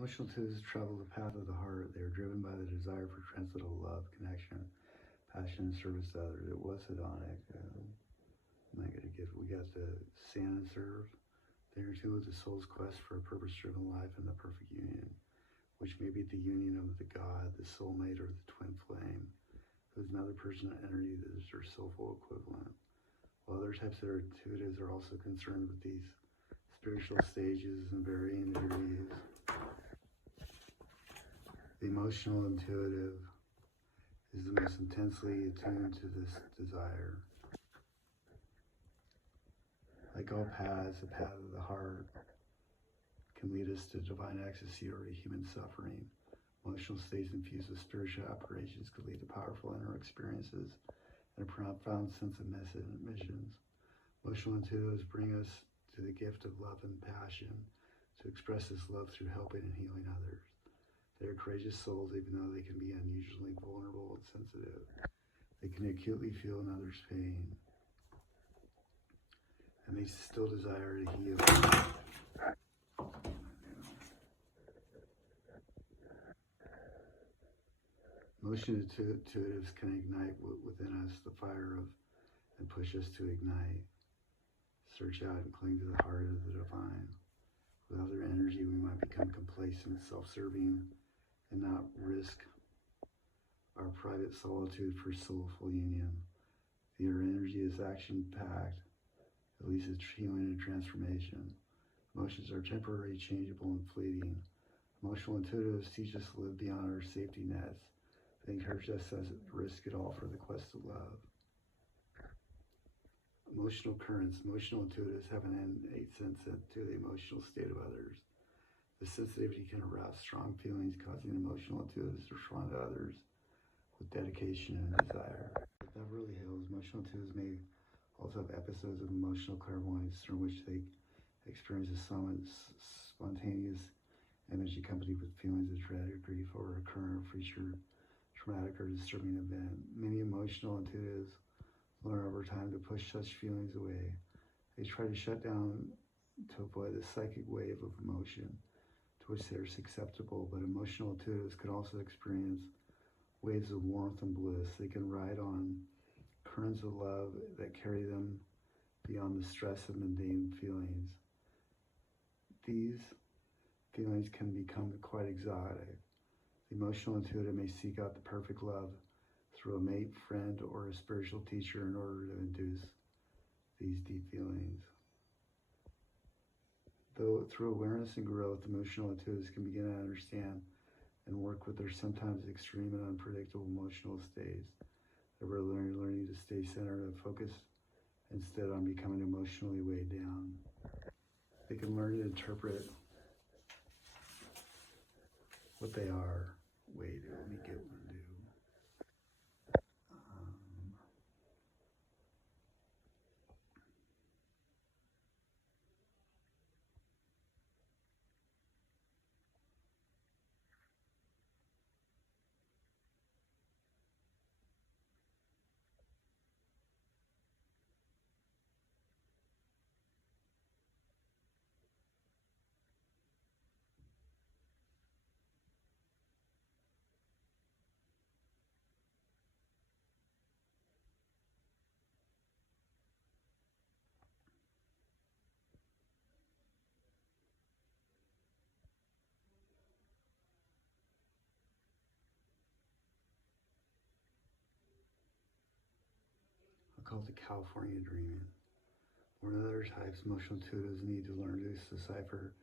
Emotional intuitives travel the path of the heart. They are driven by the desire for transcendental love, connection, passion, and service to others. It was hedonic. I'm not going to give. We got the stand and serve. They are two with the soul's quest for a purpose-driven life and the perfect union, which may be the union of the God, the soulmate, or the twin flame, who is another personal entity that is their soulful equivalent. While other types of intuitives are also concerned with these spiritual stages and varying degrees, the emotional intuitive is the most intensely attuned to this desire. Like all paths, the path of the heart can lead us to divine ecstasy or to human suffering. Emotional states infused with spiritual operations could lead to powerful inner experiences and a profound sense of missions. Emotional intuitives bring us to the gift of love and passion to express this love through helping and healing others. They are courageous souls, even though they can be unusually vulnerable and sensitive. They can acutely feel another's pain, and they still desire to heal. Emotional intuitives can ignite within us the fire of and push us to ignite, search out and cling to the heart of the divine. Without their energy, we might become complacent, self-serving, and not risk our private solitude for soulful union. Their energy is action-packed. At least it's healing and transformation. Emotions are temporary, changeable, and fleeting. Emotional intuitives teach us to live beyond our safety nets. They encourage us to risk it all for the quest of love. Emotional currents. Emotional intuitives have an innate sense to the emotional state of others. The sensitivity can arouse strong feelings, causing emotional intuitives to respond to others with dedication and desire. At Beverly Hills, emotional intuitives may also have episodes of emotional clairvoyance during which they experience a spontaneous image accompanied with feelings of dread or grief over a current or future traumatic or disturbing event. Many emotional intuitives learn over time to push such feelings away. They try to shut down to avoid the psychic wave of emotion to which they are susceptible, but emotional intuitives can also experience waves of warmth and bliss. They can ride on currents of love that carry them beyond the stress of mundane feelings. These feelings can become quite exotic. The emotional intuitive may seek out the perfect love through a mate, friend, or a spiritual teacher in order to induce these deep feelings. Though through awareness and growth, emotional intuitives can begin to understand and work with their sometimes extreme and unpredictable emotional states. They're learning to stay centered and focused instead on becoming emotionally weighed down. They can learn to interpret what they are. Wait, let me get one new. I'll call it the California Dreaming. One of other types, emotional intuitives need to learn to decipher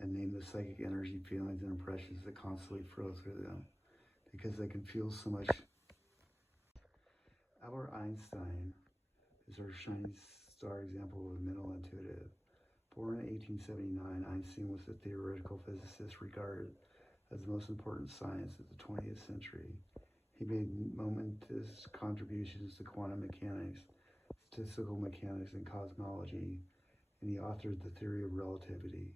and name the psychic energy, feelings, and impressions that constantly flow through them, because they can feel so much. Albert Einstein is our shining star example of a mental intuitive. Born in 1879, Einstein was a theoretical physicist regarded as the most important science of the 20th century. He made momentous contributions to quantum mechanics, statistical mechanics, and cosmology, and he authored the theory of relativity.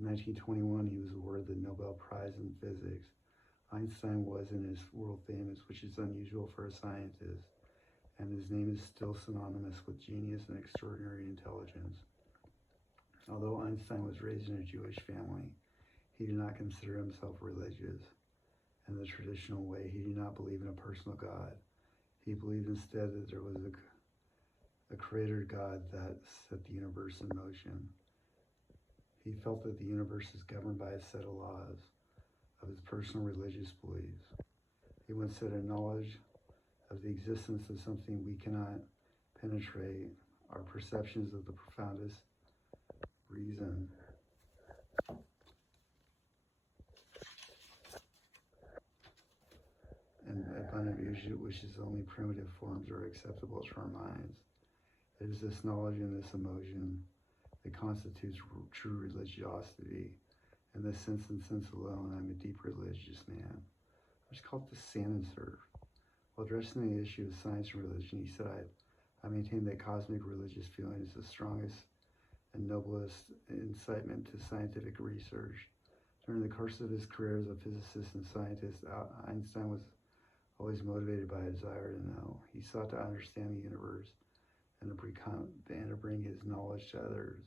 In 1921, he was awarded the Nobel Prize in Physics. Einstein was and is world famous, which is unusual for a scientist, and his name is still synonymous with genius and extraordinary intelligence. Although Einstein was raised in a Jewish family, He did not consider himself religious in the traditional way. He did not believe in a personal God. He believed instead that there was a creator God that set the universe in motion. He felt that the universe is governed by a set of laws of his personal religious beliefs. He once said, a knowledge of the existence of something we cannot penetrate, our perceptions of the profoundest reason. And abundant vision, which is only primitive forms are acceptable to our minds. It is this knowledge and this emotion that constitutes true religiosity. In this sense and sense alone, I'm a deep religious man. I just call it the sand and surf. While addressing the issue of science and religion, he said, I maintain that cosmic religious feeling is the strongest and noblest incitement to scientific research. During the course of his career as a physicist and scientist, Einstein was always motivated by a desire to know. He sought to understand the universe and to bring his knowledge to others.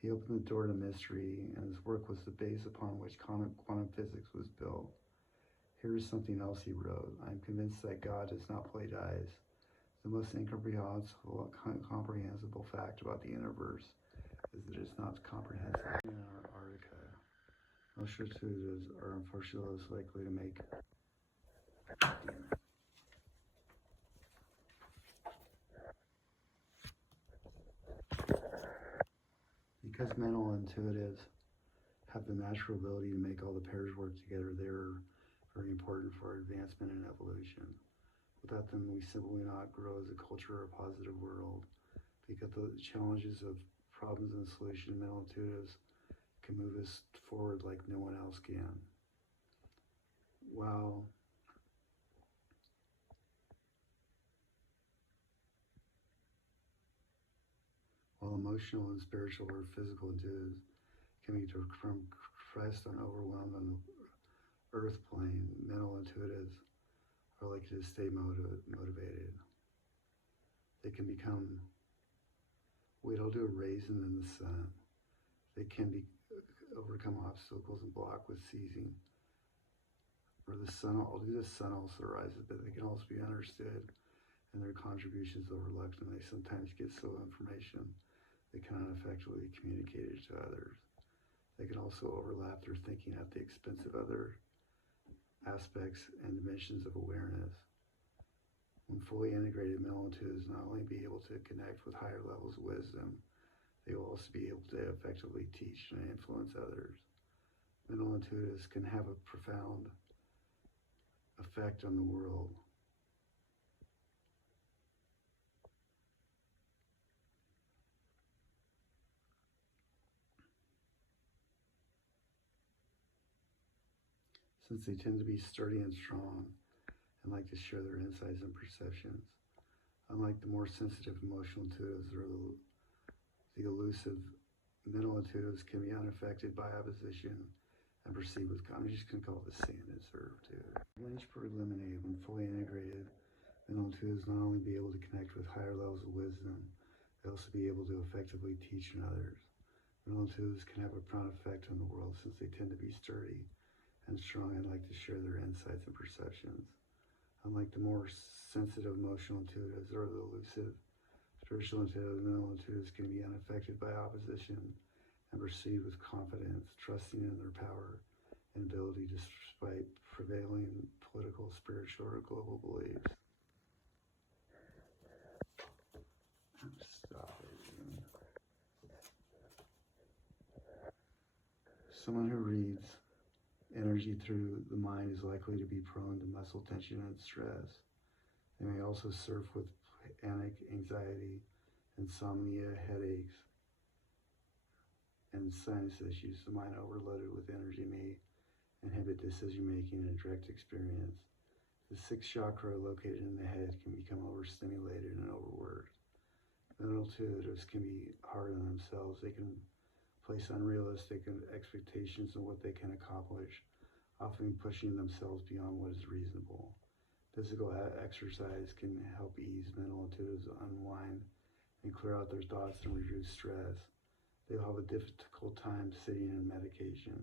He opened the door to mystery, and his work was the base upon which quantum physics was built. Here is something else he wrote. I am convinced that God does not play dice. The most incomprehensible fact about the universe is that it is not comprehensible. In Antarctica, most gratuitous are unfortunately less likely to make. Because mental intuitives have the natural ability to make all the pairs work together, they're very important for our advancement and evolution. Without them, we simply will not grow as a culture or a positive world, because the challenges of problems and solutions, mental intuitives can move us forward like no one else can. While emotional and spiritual or physical intuitives can be compressed and overwhelmed on the earth plane, mental intuitives are likely to stay motivated. They can become whittled to a raisin in the sun. They can overcome obstacles and block with seizing. Or the sun also rises, but they can also be understood and their contributions overlooked, and they sometimes get so information they cannot effectively communicate it to others. They can also overlap their thinking at the expense of other aspects and dimensions of awareness. When fully integrated, mental intuitives not only be able to connect with higher levels of wisdom, they will also be able to effectively teach and influence others. Mental intuitives can have a profound effect on the world. Since they tend to be sturdy and strong and like to share their insights and perceptions. Unlike the more sensitive emotional intuitives or the elusive, mental intuitives can be unaffected by opposition and perceived with I'm just going to call it the sand and surf too. Lynchburg eliminated, when fully integrated, mental intuitives not only be able to connect with higher levels of wisdom, they also be able to effectively teach in others. Mental intuitives can have a profound effect on the world since they tend to be sturdy and strong and like to share their insights and perceptions. Unlike the more sensitive emotional intuitives or the elusive spiritual intuitives, mental intuitives can be unaffected by opposition and proceed with confidence, trusting in their power and ability despite prevailing political, spiritual, or global beliefs. Stop it. Someone who reads energy through the mind is likely to be prone to muscle tension and stress. They may also suffer with panic, anxiety, insomnia, headaches, and sinus issues. The mind overloaded with energy may inhibit decision making and direct experience. The sixth chakra located in the head can become overstimulated and overworked. Mental intuitives can be hard on themselves. They can place unrealistic expectations on what they can accomplish, often pushing themselves beyond what is reasonable. Physical exercise can help ease mental intuitives unwind and clear out their thoughts and reduce stress. They'll have a difficult time sitting in medication.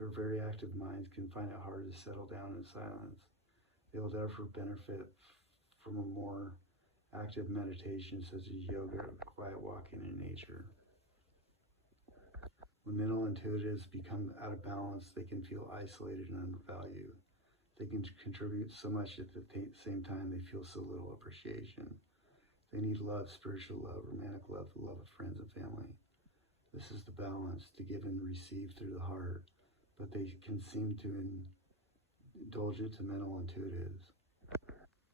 Their very active minds can find it hard to settle down in silence. They will therefore benefit from a more active meditation such as yoga or quiet walking in nature. When mental intuitives become out of balance, they can feel isolated and undervalued. They can contribute so much at the same time they feel so little appreciation. They need love, spiritual love, romantic love, the love of friends and family. This is the balance, to give and receive through the heart, but they can seem to indulge it to mental intuitives.